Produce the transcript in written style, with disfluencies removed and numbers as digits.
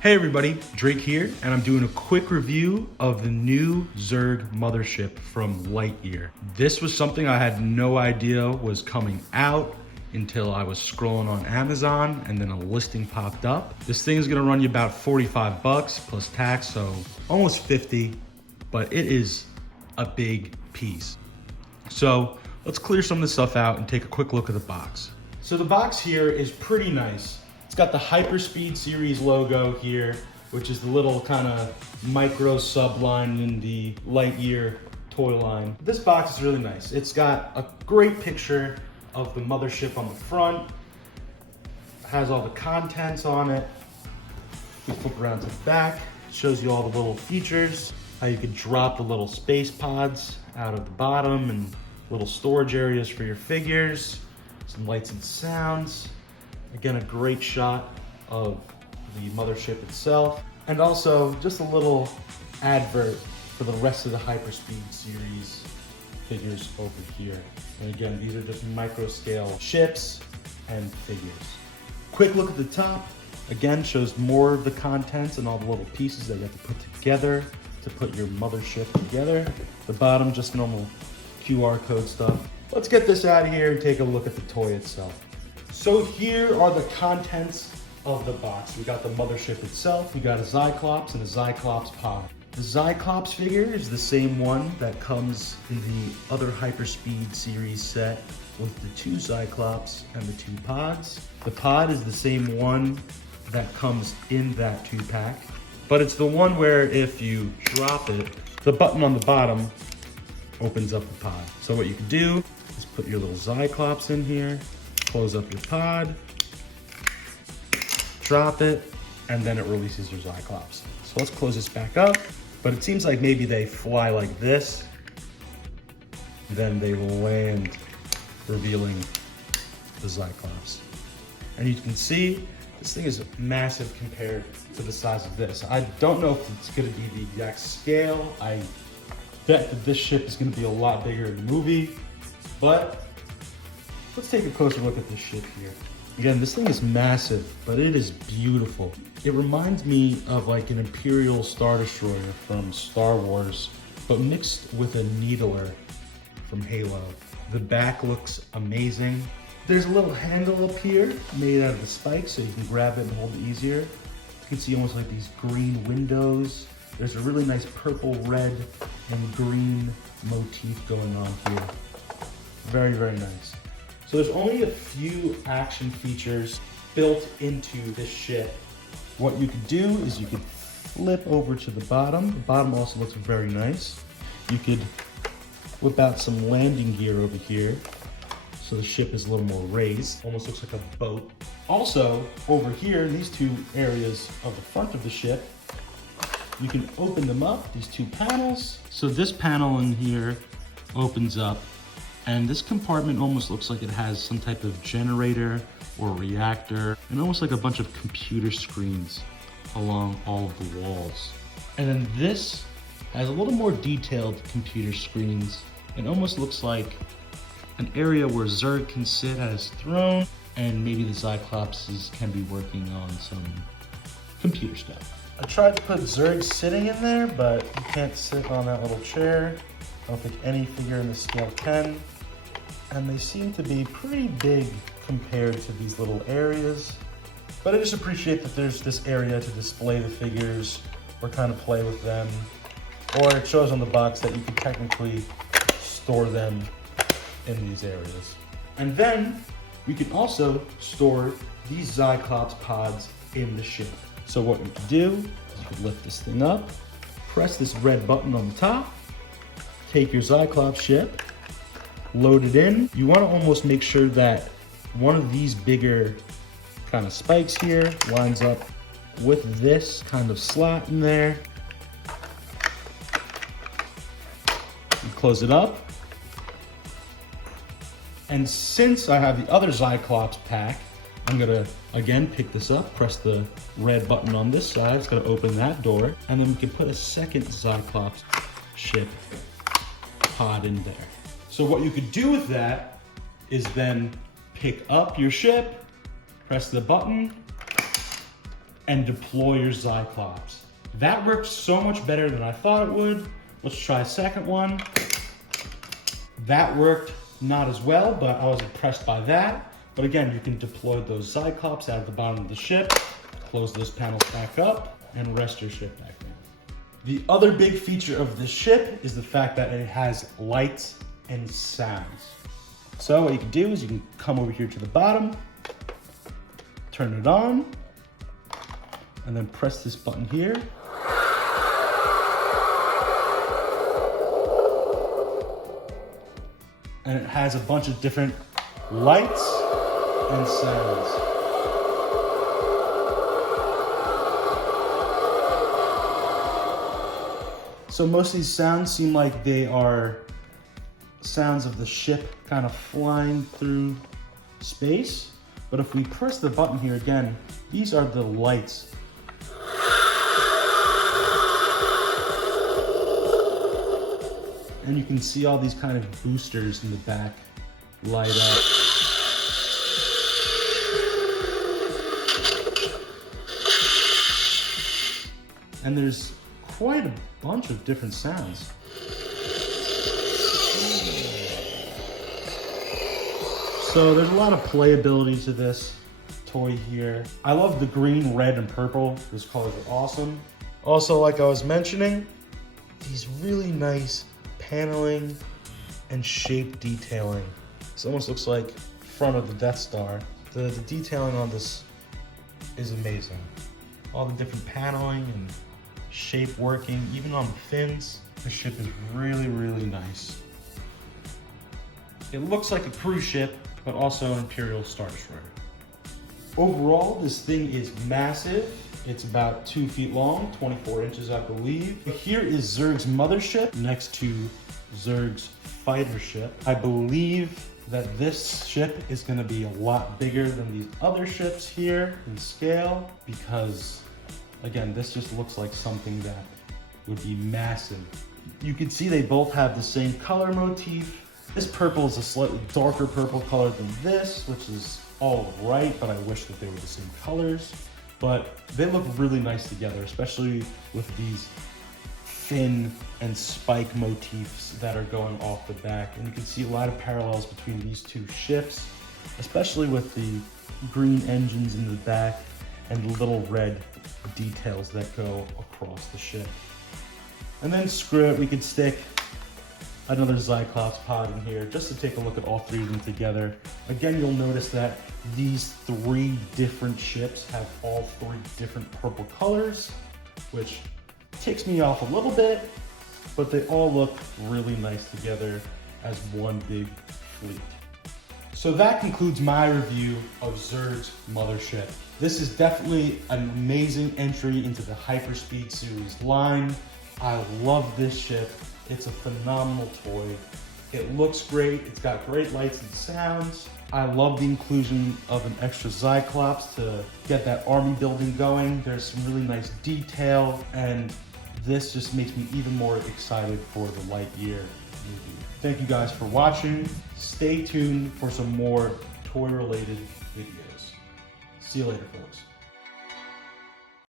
Hey everybody, Drake here, and I'm doing a quick review of the new Zurg Mothership from Lightyear. This was something I had no idea was coming out until I was scrolling on Amazon and then a listing popped up. This thing is gonna run you about 45 bucks plus tax, so almost 50, but it is a big piece. So let's clear some of the stuff out and take a quick look at the box. So the box here is pretty nice. It's got the Hyperspeed series logo here, which is the little kind of micro subline in the Lightyear toy line. This box is really nice. It's got a great picture of the mothership on the front. It has all the contents on it. You flip around to the back. It shows you all the little features, how you could drop the little space pods out of the bottom and little storage areas for your figures, some lights and sounds. Again, a great shot of the mothership itself. And also just a little advert for the rest of the Hyperspeed series figures over here. And again, these are just micro scale ships and figures. Quick look at the top. Again, shows more of the contents and all the little pieces that you have to put together to put your mothership together. The bottom, just normal QR code stuff. Let's get this out of here and take a look at the toy itself. So here are the contents of the box. We got the mothership itself, we got a Cyclops and a Cyclops pod. The Cyclops figure is the same one that comes in the other Hyperspeed series set with the 2 Cyclops and the 2 pods. The pod is the same one that comes in that 2-pack, but it's the one where if you drop it, the button on the bottom opens up the pod. So what you can do is put your little Cyclops in here, close up your pod, drop it, and then it releases your Cyclops. So let's close this back up. But it seems like maybe they fly like this, then they land, revealing the Cyclops. And you can see this thing is massive compared to the size of this. I don't know if it's gonna be the exact scale. I bet that this ship is gonna be a lot bigger in the movie, but let's take a closer look at this ship here. Again, this thing is massive, but it is beautiful. It reminds me of like an Imperial Star Destroyer from Star Wars, but mixed with a Needler from Halo. The back looks amazing. There's a little handle up here made out of the spikes so you can grab it and hold it easier. You can see almost like these green windows. There's a really nice purple, red, and green motif going on here. Very, very nice. So there's only a few action features built into this ship. What you could do is you could flip over to the bottom. The bottom also looks very nice. You could whip out some landing gear over here. So the ship is a little more raised. Almost looks like a boat. Also, over here, in these 2 areas of the front of the ship, you can open them up, these 2 panels. So this panel in here opens up, and this compartment almost looks like it has some type of generator or reactor, and almost like a bunch of computer screens along all of the walls. And then this has a little more detailed computer screens. It almost looks like an area where Zurg can sit at his throne, and maybe the Cyclopses can be working on some computer stuff. I tried to put Zurg sitting in there, but you can't sit on that little chair. I don't think any figure in the scale can. And they seem to be pretty big compared to these little areas. But I just appreciate that there's this area to display the figures or kind of play with them. Or it shows on the box that you can technically store them in these areas. And then we can also store these Cyclops pods in the ship. So what you can do is you can lift this thing up, press this red button on the top, take your Cyclops ship, load it in. You want to almost make sure that one of these bigger kind of spikes here lines up with this kind of slot in there. You close it up. And since I have the other Cyclops pack, I'm gonna, again, pick this up, press the red button on this side. It's gonna open that door. And then we can put a second Cyclops ship pod in there. So what you could do with that is then pick up your ship, press the button, and deploy your Cyclops. That worked so much better than I thought it would. Let's try a second one. That worked not as well, but I was impressed by that. But again, you can deploy those Cyclops out of the bottom of the ship, close those panels back up, and rest your ship back in. The other big feature of this ship is the fact that it has lights and sounds. So what you can do is you can come over here to the bottom, turn it on, and then press this button here. And it has a bunch of different lights and sounds. So most of these sounds seem like they are sounds of the ship kind of flying through space. But if we press the button here again, these are the lights. And you can see all these kind of boosters in the back light up. And there's quite a bunch of different sounds. So there's a lot of playability to this toy here. I love the green, red, and purple. Those colors are awesome. Also, like I was mentioning, these really nice paneling and shape detailing. This almost looks like front of the Death Star. The detailing on this is amazing. All the different paneling and shape working, even on the fins. The ship is really, really nice. It looks like a cruise ship, but also an Imperial Star Destroyer. Overall, this thing is massive. It's about 2 feet long, 24 inches, I believe. Here is Zurg's Mothership next to Zurg's fighter ship. I believe that this ship is gonna be a lot bigger than these other ships here in scale because, again, this just looks like something that would be massive. You can see they both have the same color motif. This purple is a slightly darker purple color than this, which is all right, but I wish that they were the same colors. But they look really nice together, especially with these fin and spike motifs that are going off the back. And you can see a lot of parallels between these two ships, especially with the green engines in the back and the little red details that go across the ship. And then screw it, we could stick another Cyclops pod in here just to take a look at all three of them together. Again, you'll notice that these 3 different ships have all 3 different purple colors, which ticks me off a little bit, but they all look really nice together as one big fleet. So that concludes my review of Zurg's Mothership. This is definitely an amazing entry into the Hyperspeed series line. I love this ship. It's a phenomenal toy. It looks great. It's got great lights and sounds. I love the inclusion of an extra Cyclops to get that army building going. There's some really nice detail, and this just makes me even more excited for the Lightyear movie. Thank you guys for watching. Stay tuned for some more toy-related videos. See you later, folks.